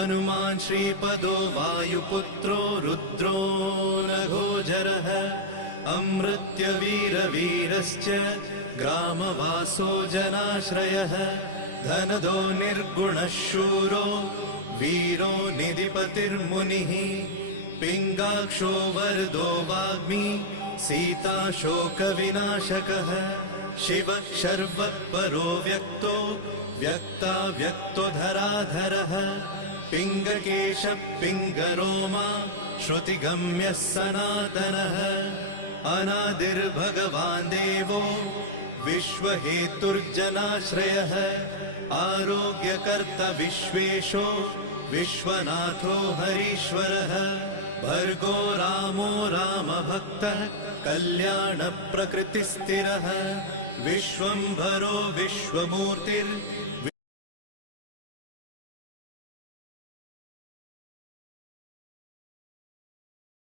हनुमान् श्रीपदो वायुपुत्रो रुद्रो नघोजरः अमृत्यवीरवीरश्च ग्रामवासो जनाश्रयः धनदो निर्गुणः शूरो वीरो निधिपतिर्मुनिः पिङ्गाक्षो वरदो वाग्मी सीताशोकविनाशकः शिवः शर्वत्परो व्यक्तो व्यक्ताव्यक्तो धराधरः पिङ्गकेशः पिङ्गरोमा श्रुतिगम्यः सनातनः अनादिर्भगवान् देवो विश्वहेतुर्जनाश्रयः आरोग्यकर्ता विश्वेशो विश्वनाथो हरीश्वरः भर्गो रामो रामभक्तः कल्याणप्रकृतिस्थिरः विश्वम्भरो विश्वमूर्तिर्